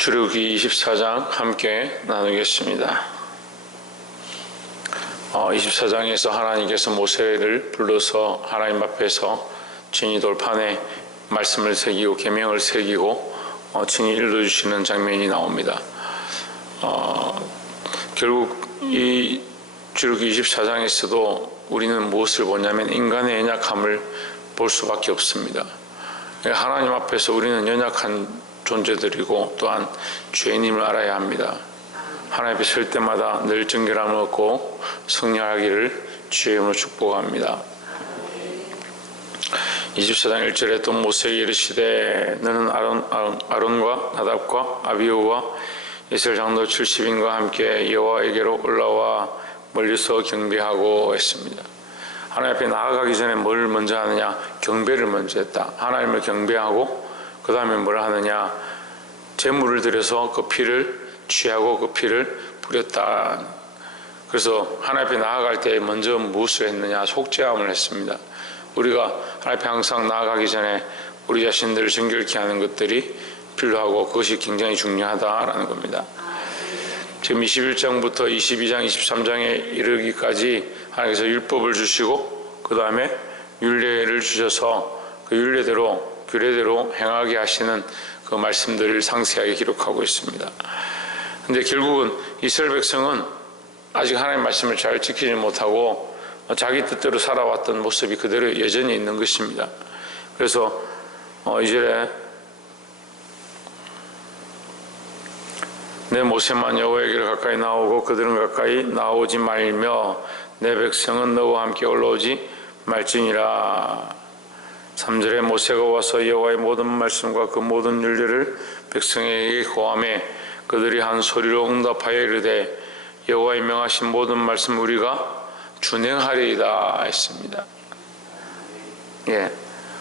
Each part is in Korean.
출애굽기 24장 함께 나누겠습니다. 24장에서 하나님께서 모세를 불러서 하나님 앞에서 진이 돌판에 말씀을 새기고 계명을 새기고 친히 일러주시는 장면이 나옵니다. 결국 이 출애굽기 24장에서도 우리는 무엇을 보냐면 인간의 연약함을 볼 수밖에 없습니다. 하나님 앞에서 우리는 연약한 존재들이고 또한 죄인임을 알아야 합니다. 하나님 앞에 설 때마다 늘 정결함을 얻고 성령하기를 주의 이름으로 축복합니다. 24장 1절에 또 모세에게 이르시되 너는 아론과 나답과 아비후와 이스라엘 장로 70인과 함께 여호와에게로 올라와 멀리서 경배하고 했습니다. 하나님 앞에 나아가기 전에 뭘 먼저 하느냐? 경배를 먼저 했다. 하나님을 경배하고 그 다음에 뭘 하느냐? 제물을 들여서 그 피를 취하고 그 피를 뿌렸다. 그래서 하나님 앞에 나아갈 때 먼저 무엇을 했느냐? 속죄함을 했습니다. 우리가 하나님 앞에 항상 나아가기 전에 우리 자신들을 정결케 하는 것들이 필요하고 그것이 굉장히 중요하다라는 겁니다. 지금 21장부터 22장, 23장에 이르기까지 하나님께서 율법을 주시고 그 다음에 율례를 주셔서 그 율례대로 규례대로 행하게 하시는 그 말씀들을 상세하게 기록하고 있습니다. 근데 결국은 이스라엘 백성은 아직 하나님의 말씀을 잘 지키지 못하고 자기 뜻대로 살아왔던 모습이 그대로 여전히 있는 것입니다. 그래서 이제 내 모세만 여호와에게로 가까이 나오고 그들은 가까이 나오지 말며 내 백성은 너와 함께 올라오지 말지니라. 3절에 모세가 와서 여호와의 모든 말씀과 그 모든 율례를 백성에게 고하매 그들이 한 소리로 응답하여 이르되 여호와의 명하신 모든 말씀 우리가 준행하리이다 했습니다.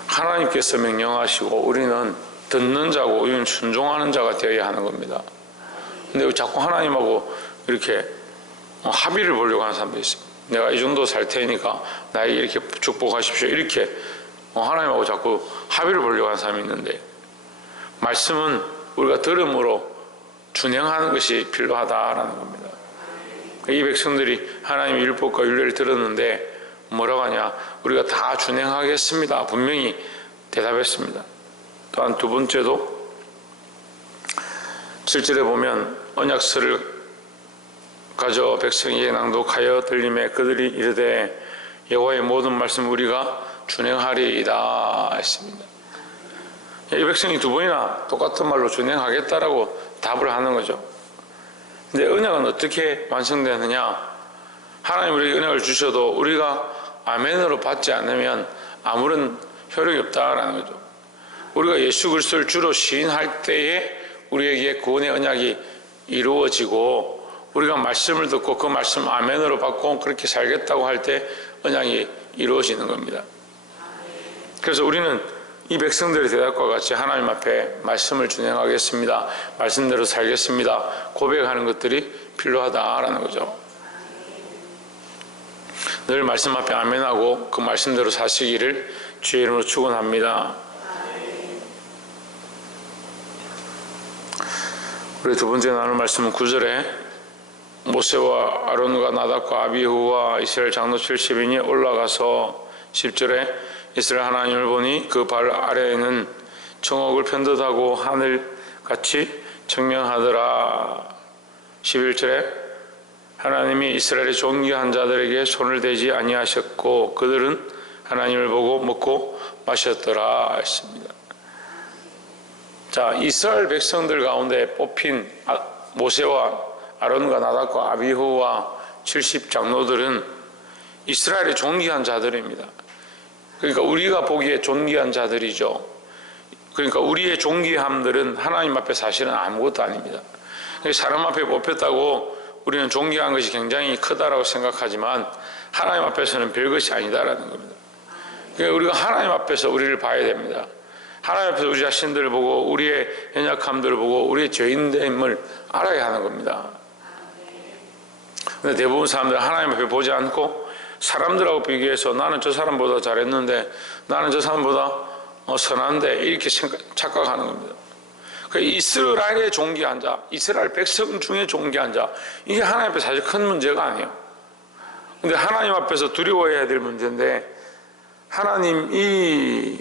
하나님께서 명령하시고 우리는 듣는 자고 우리는 순종하는 자가 되어야 하는 겁니다. 근데 자꾸 하나님하고 이렇게 합의를 보려고 하는 사람도 있어요. 내가 이 정도 살 테니까 나에게 이렇게 축복하십시오. 이렇게 하나님하고 자꾸 합의를 보려고 하는 사람이 있는데 말씀은 우리가 들음으로 준행하는 것이 필요하다라는 겁니다. 이 백성들이 하나님의 율법과 율례를 들었는데 뭐라고 하냐? 우리가 다 준행하겠습니다. 분명히 대답했습니다. 또한 두 번째도 7절에 보면 언약서를 가져 백성에게 낭독하여 들림에 그들이 이르되 여호와의 모든 말씀 우리가 준행하리이다 했습니다. 이 백성이 두 번이나 똑같은 말로 준행하겠다라고 답을 하는 거죠. 근데 언약은 어떻게 완성되느냐? 하나님 우리에게 언약을 주셔도 우리가 아멘으로 받지 않으면 아무런 효력이 없다라는 거죠. 우리가 예수 그리스도를 주로 시인할 때에 우리에게 구원의 언약이 이루어지고 우리가 말씀을 듣고 그 말씀 아멘으로 받고 그렇게 살겠다고 할 때 언약이 이루어지는 겁니다. 그래서 우리는 이 백성들의 대답과 같이 하나님 앞에 말씀을 준행하겠습니다. 말씀대로 살겠습니다. 고백하는 것들이 필요하다라는 거죠. 늘 말씀 앞에 아멘하고 그 말씀대로 사시기를 주의 이름으로 축원합니다. 우리 두 번째 나눌 말씀은 9절에 모세와 아론과 나답과 아비후와 이스라엘 장로 70인이 올라가서 10절에 이스라엘 하나님을 보니 그 발 아래에는 청옥을 편듯하고 하늘같이 청명하더라. 11절에 하나님이 이스라엘의 존귀한 자들에게 손을 대지 아니하셨고 그들은 하나님을 보고 먹고 마셨더라 했습니다. 자, 이스라엘 백성들 가운데 뽑힌 모세와 아론과 나답과 아비후와 70 장로들은 이스라엘의 존귀한 자들입니다. 그러니까 우리가 보기에 존귀한 자들이죠. 그러니까 우리의 존귀함들은 하나님 앞에 사실은 아무것도 아닙니다. 사람 앞에 뽑혔다고 우리는 존귀한 것이 굉장히 크다라고 생각하지만 하나님 앞에서는 별것이 아니다라는 겁니다. 그러니까 우리가 하나님 앞에서 우리를 봐야 됩니다. 하나님 앞에서 우리 자신들을 보고 우리의 연약함들을 보고 우리의 죄인됨을 알아야 하는 겁니다. 근데 대부분 사람들은 하나님 앞에 보지 않고 사람들하고 비교해서 나는 저 사람보다 잘했는데 나는 저 사람보다 선한데 이렇게 착각하는 겁니다. 이스라엘의 존귀한 자, 이스라엘 백성 중에 존귀한 자, 이게 하나님 앞에 사실 큰 문제가 아니에요. 근데 하나님 앞에서 두려워해야 될 문제인데, 하나님이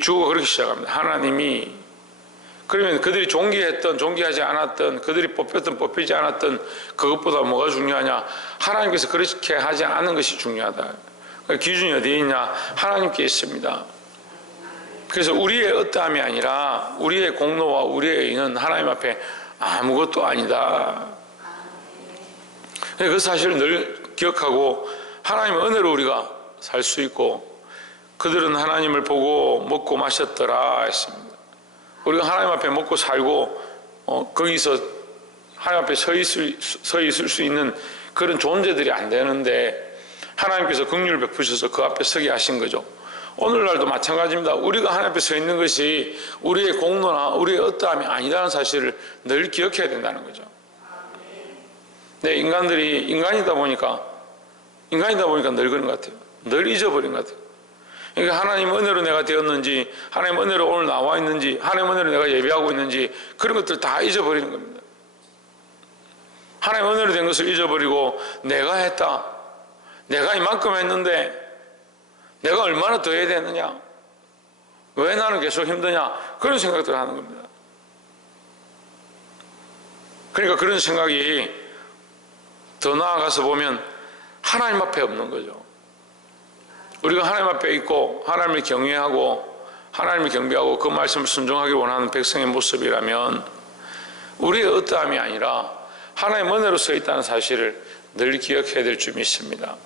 주어가 그렇게 시작합니다. 하나님이, 그러면 그들이 존귀했던 존귀하지 않았던, 그들이 뽑혔던 뽑히지 않았던, 그것보다 뭐가 중요하냐? 하나님께서 그렇게 하지 않은 것이 중요하다. 기준이 어디에 있냐? 하나님께 있습니다. 그래서 우리의 어떠함이 아니라 우리의 공로와 우리의 의는 하나님 앞에 아무것도 아니다. 그 사실을 늘 기억하고 하나님의 은혜로 우리가 살 수 있고, 그들은 하나님을 보고 먹고 마셨더라 했습니다. 우리가 하나님 앞에 먹고 살고 거기서 하나님 앞에 서 있을 수 있는 그런 존재들이 안 되는데, 하나님께서 긍휼을 베푸셔서 그 앞에 서게 하신 거죠. 오늘날도 마찬가지입니다. 우리가 하나님 앞에 서 있는 것이 우리의 공로나 우리의 어떠함이 아니라는 사실을 늘 기억해야 된다는 거죠. 네, 인간이다 보니까 늘 그런 것 같아요. 늘 잊어버린 것 같아요. 그러니까 하나님 은혜로 내가 되었는지, 하나님 은혜로 오늘 나와 있는지, 하나님 은혜로 내가 예배하고 있는지, 그런 것들 다 잊어버리는 겁니다. 하나님 은혜로 된 것을 잊어버리고, 내가 했다, 내가 이만큼 했는데 내가 얼마나 더 해야 되느냐, 왜 나는 계속 힘드냐, 그런 생각들을 하는 겁니다. 그러니까 그런 생각이 더 나아가서 보면 하나님 앞에 없는 거죠. 우리가 하나님 앞에 있고 하나님을 경외하고 하나님을 경배하고 그 말씀을 순종하기 원하는 백성의 모습이라면 우리의 어떠함이 아니라 하나님 은혜로 서 있다는 사실을 늘 기억해야 될 줄 믿습니다.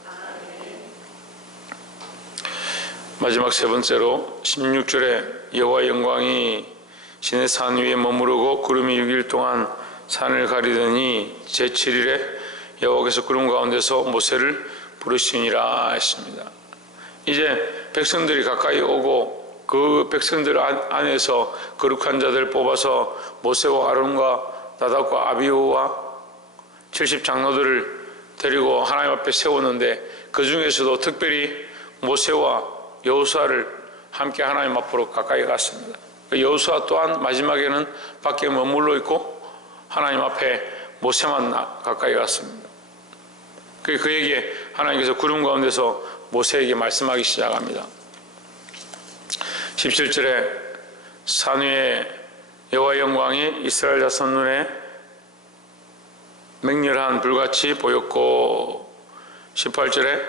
마지막 세 번째로 16절에 여호와의 영광이 시내 산 위에 머무르고 구름이 6일 동안 산을 가리더니 제7일에 여호와께서 구름 가운데서 모세를 부르시니라 했습니다. 이제 백성들이 가까이 오고 그 백성들 안에서 거룩한 자들 뽑아서 모세와 아론과 나답과 아비후와 70장로들을 데리고 하나님 앞에 세우는데, 그 중에서도 특별히 모세와 여호수아를 함께 하나님 앞으로 가까이 갔습니다. 여호수아 또한 마지막에는 밖에 머물러 있고 하나님 앞에 모세만 가까이 갔습니다. 그에게 하나님께서 구름 가운데서 모세에게 말씀하기 시작합니다. 17절에 산 위에 여호와의 영광이 이스라엘 자손 눈에 맹렬한 불같이 보였고, 18절에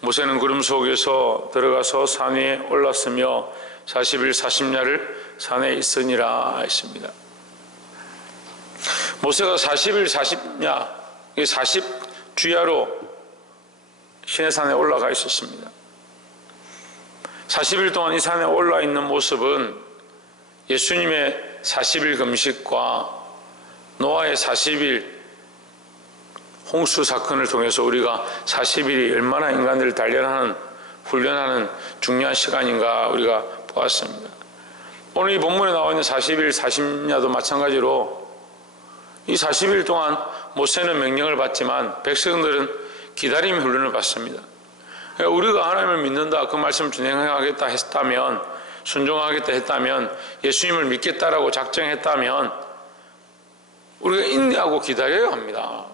모세는 구름 속에서 들어가서 산 위에 올랐으며 40일 40야를 산에 있으니라 했습니다. 모세가 40일 40야, 40주야로 시내산에 올라가 있었습니다. 40일 동안 이 산에 올라 있는 모습은 예수님의 40일 금식과 노아의 40일 홍수 사건을 통해서 우리가 40일이 얼마나 인간들을 단련하는, 훈련하는 중요한 시간인가 우리가 보았습니다. 오늘 이 본문에 나와 있는 40일 40야도 마찬가지로 이 40일 동안 모세는 명령을 받지만 백성들은 기다림의 훈련을 받습니다. 그러니까 우리가 하나님을 믿는다, 그 말씀을 준행하겠다 했다면, 순종하겠다 했다면, 예수님을 믿겠다라고 작정했다면 우리가 인내하고 기다려야 합니다.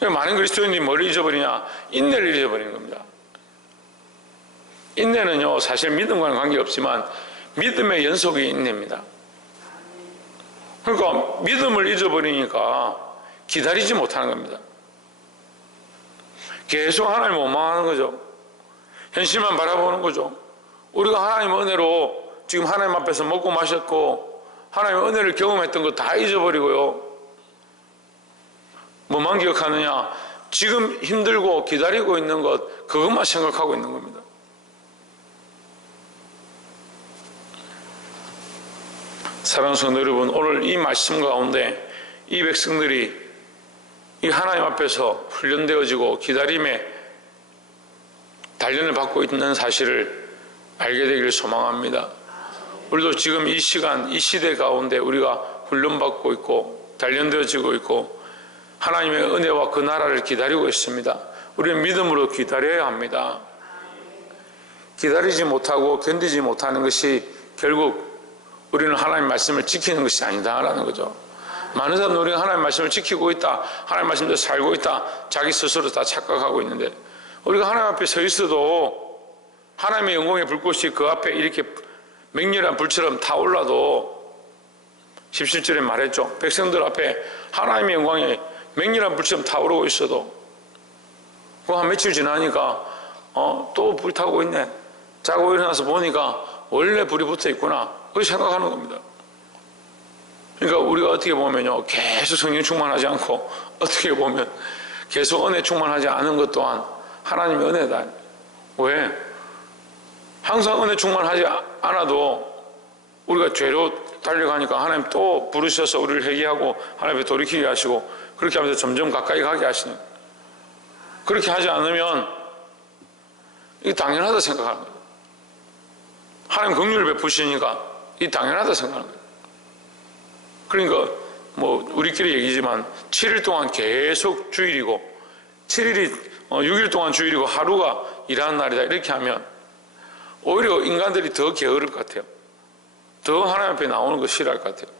많은 그리스도인들이 뭘 잊어버리냐? 인내를 잊어버리는 겁니다. 인내는요, 사실 믿음과는 관계없지만 믿음의 연속이 인내입니다. 그러니까 믿음을 잊어버리니까 기다리지 못하는 겁니다. 계속 하나님을 원망하는 거죠. 현실만 바라보는 거죠. 우리가 하나님의 은혜로 지금 하나님 앞에서 먹고 마셨고 하나님의 은혜를 경험했던 거 다 잊어버리고요, 뭐만 기억하느냐? 지금 힘들고 기다리고 있는 것, 그것만 생각하고 있는 겁니다. 사랑하는 성도 여러분, 오늘 이 말씀 가운데 이 백성들이 이 하나님 앞에서 훈련되어지고 기다림에 단련을 받고 있는 사실을 알게 되기를 소망합니다. 우리도 지금 이 시간, 이 시대 가운데 우리가 훈련받고 있고 단련되어지고 있고 하나님의 은혜와 그 나라를 기다리고 있습니다. 우리는 믿음으로 기다려야 합니다. 기다리지 못하고 견디지 못하는 것이 결국 우리는 하나님의 말씀을 지키는 것이 아니다라는 거죠. 많은 사람들은 우리가 하나님의 말씀을 지키고 있다, 하나님의 말씀대로 살고 있다, 자기 스스로 다 착각하고 있는데, 우리가 하나님 앞에 서 있어도 하나님의 영광의 불꽃이 그 앞에 이렇게 맹렬한 불처럼 타올라도 17절에 말했죠. 백성들 앞에 하나님의 영광이 맹렬한 불처럼 타오르고 있어도 그 한 며칠 지나니까 또 불 타고 있네. 자고 일어나서 보니까 원래 불이 붙어 있구나. 그렇게 생각하는 겁니다. 그러니까 우리가 어떻게 보면요, 계속 성령 충만하지 않고 어떻게 보면 계속 은혜 충만하지 않은 것 또한 하나님의 은혜다. 왜? 항상 은혜 충만하지 않아도 우리가 죄로 달려가니까 하나님 또 부르셔서 우리를 회개하고 하나님 앞에 돌이키게 하시고 그렇게 하면서 점점 가까이 가게 하시는 거예요. 그렇게 하지 않으면 이게 당연하다 생각하는 거예요. 하나님 긍휼을 베푸시니까 이게 당연하다 생각하는 거예요. 그러니까 뭐 우리끼리 얘기지만 7일 동안 계속 주일이고 6일 동안 주일이고 하루가 일하는 날이다 이렇게 하면 오히려 인간들이 더 게으를 것 같아요. 더 하나님 앞에 나오는 거 싫어할 것 같아요.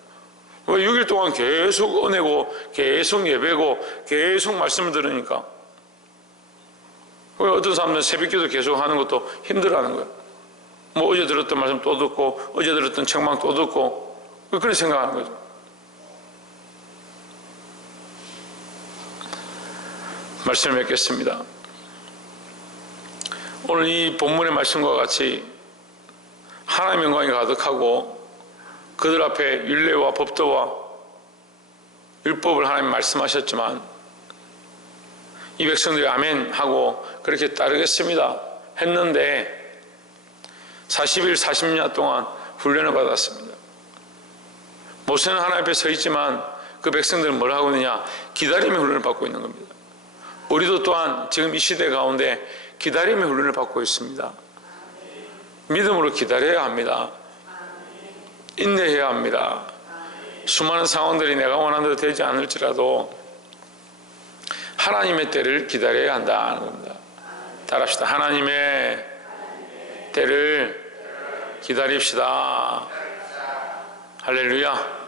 왜 6일 동안 계속 은혜고 계속 예배고 계속 말씀을 들으니까. 왜 어떤 사람들은 새벽기도 계속 하는 것도 힘들어하는 거예요. 뭐 어제 들었던 말씀 또 듣고 어제 들었던 책망 또 듣고 그런 생각하는 거죠. 말씀을 맺겠습니다. 오늘 이 본문의 말씀과 같이 하나님의 영광이 가득하고 그들 앞에 율례와 법도와 율법을 하나님 말씀하셨지만 이 백성들이 아멘 하고 그렇게 따르겠습니다 했는데 40일 40년 동안 훈련을 받았습니다. 모세는 하나님 앞에 서 있지만 그 백성들은 뭘 하고 있느냐? 기다림의 훈련을 받고 있는 겁니다. 우리도 또한 지금 이 시대 가운데 기다림의 훈련을 받고 있습니다. 믿음으로 기다려야 합니다. 인내해야 합니다. 수많은 상황들이 내가 원하는 대로 되지 않을지라도 하나님의 때를 기다려야 한다는 겁니다. 따라합시다. 하나님의 때를 기다립시다. 할렐루야.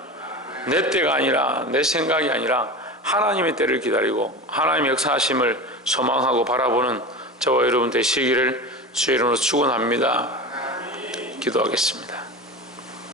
내 때가 아니라 내 생각이 아니라 하나님의 때를 기다리고 하나님의 역사하심을 소망하고 바라보는 저와 여러분 되시기를 주의 이름으로 축원합니다. 기도하겠습니다.